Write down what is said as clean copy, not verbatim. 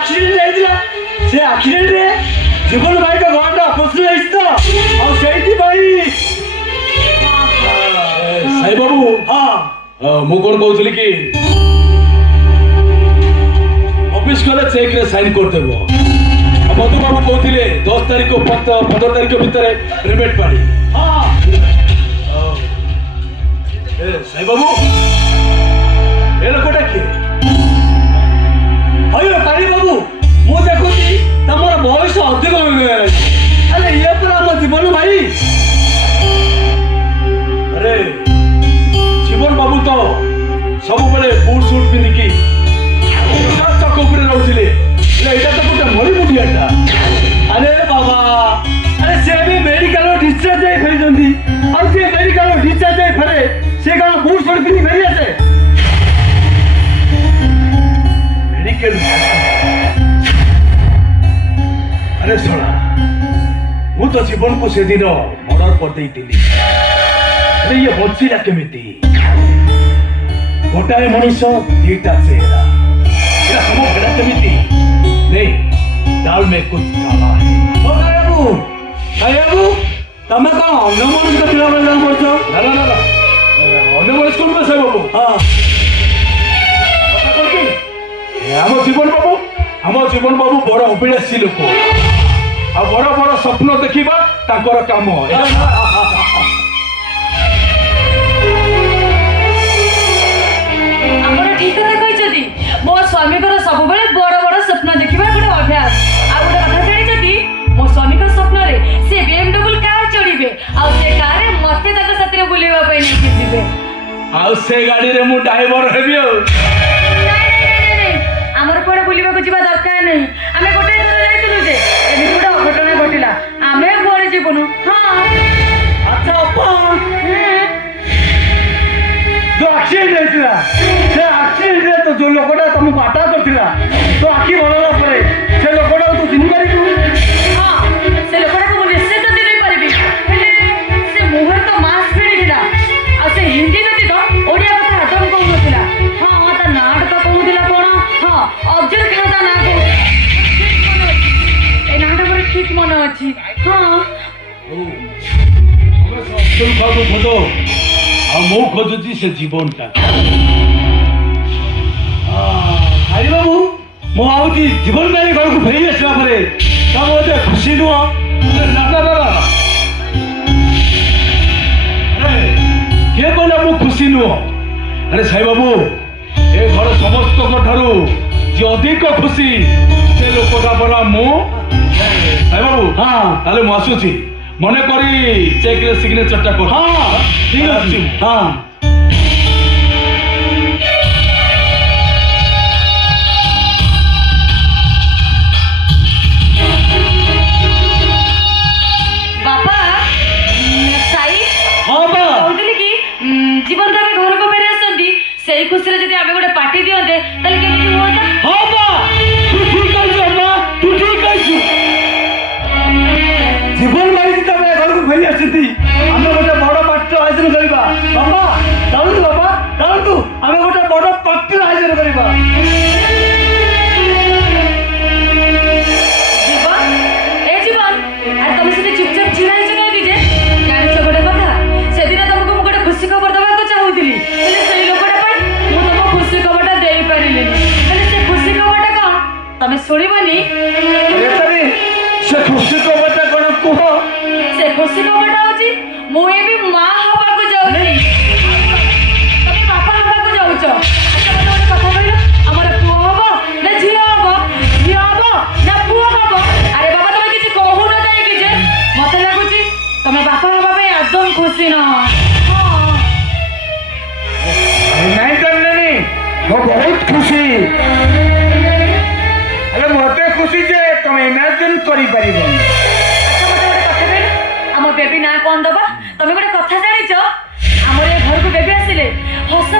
से एक्सीडेंट रे जीवन भाई का गांड अपसर आइस्तो और सेठी भाई साई बाबू हां मु कोन कहउतली कि ऑफिस गले चेक रे साइन कर देबो मधु बाबू कहउतिले 10 तारिख को 15 तारिख भितर पेमेंट पाड़ी हां ए साई बाबू ए लोकटा के अयो काली बाबू मु देखुची तमर बयस अधिक अरे ये पर हम जीवन भाई अरे जीवन बाबू तो सब बेले बूट सूट पिंधिकी चक उपर रहउथिले एटा तो गोटे मरी मुडियाटा अरे बाबा अरे से भी मेडिकल डिस्चार्ज जाई फेरजंदी और जे मेडिकल डिस्चार्ज जाई फेरे से का बूट सूट पिंधि फेरी आसे मेडिकल अरे सोना मु तो जीवन को से दिन मर्डर कर देइतिली अरे ये बचिला केमिति गोटाए मनुष्य दीटा चेहरा एरा सब भेड़ा केमिति नहीं दाल में कुछ काला है ओ बाबू तमे का अन्नमन का पिला बना करछो ना ना ना अन्नमन स्कूल में से बाबू हां पता करके हम जीवन बाबू बड़ अभिलाषी लोक आ बड़ बड़ स्वप्न देखा ताकर काम ठीक कथा मो स्वामी सब बड़े बड़ बड़ स्वप्न देखा गोटे अभ्यास आ गोटे कथा जानी मो स्वामी स्वप्न रे से BMW कार चढ़े कार मत साथी बुलेवाई नहीं जीवे से गाड़ी रे मु ड्राइवर हेबी आमर कुआडे बुलिबा को जीवा दरकार नहीं आमे गोटे थोर जाइतलु जे एनी गोटे अघटना घटिला आमे कुआडे जीवनु हां अच्छा अपा जो एक्सीडेंट हेतिला से एक्सीडेंट रे तो जो लोकटा तुम बाटा करथिला तो आखी भरला परे से लोकटा तू चिन्ह करी तू हां से लोकटा को निश्चित चिन्ह परबी हेले से मुहर तो मास्क फेडिला आ से हिंदी व्यतीत ओडिया कथा आदम कहउथिला हां ता नाड तो कहउथिला कोन हां अफजल खान ता ना को ए नाड पर ठीक मन अछि हां हमें सब खाबो खोजो आ मो खोजुची से जीवनटा हरि बाबू मो आउची जीवन भाई घर को फेरी आसला परे ता मोते खुशी नुआ ना ना ना अरे के बोले मु खुशी नुआ अरे साई बाबू ए घर समस्त को ठारू जे अधिक खुशी से लोकटा बरा मु साई बाबू हां ताले मु आसुची मने करी चेक रे सिग्नेचर टा कर हां ठीक अछि हां बापा साई हां बा कहउतली कि जीवन भाई घर को फेरी आसंती सेही खुशी रे जदी आमे गोटे पार्टी दियंते ताले केमिति होता हां बा तू ठीक कहछु अम्मा तू ठीक कहछु जीवन भाई त घर को फेरी आसंती हमें गोटे बड़ पार्टी आयोजन करबा बाबा जाऊ तू हमें गोटे बड़ पार्टी आयोजन करबा जीवन ए जीवन अरे तुम से चुपचाप छिड़ा हिच कह दीजे जानि छ गोटे कथा से दिन तुमको मु गोटे खुशी खबर दबा को चाहूतिली हेले सेही लोकटा पई मु तुमको खुशी खबरटा देई परिलेनी हेले से खुशी खबरटा कोन तमे सुनिबनी अरे तरी से खुशी को बता कोन कुह से खुशी खबरटा होची मु ए भी मां हवा को जाउनी तमे बापा हवा को जाउछ अच्छा मते गोटे कथा कहलो हमर पुओ हबो ना झियो हबो ना पुओ हबो अरे बाबा तमे किछि कहू न काई कि जे मते लागुची तमे बापा हबा पे एकदम खुशी न हां नहीं करलेनी वो बहुत खुशी अरे मते खुशी जे तुम इमेजिन करी परिबो अच्छा मते गोटे कथा कहलो हम बेबी ना कोन दबा तमे गोटे कथा जानिछ हमर ए घर को बेबी आसिले हस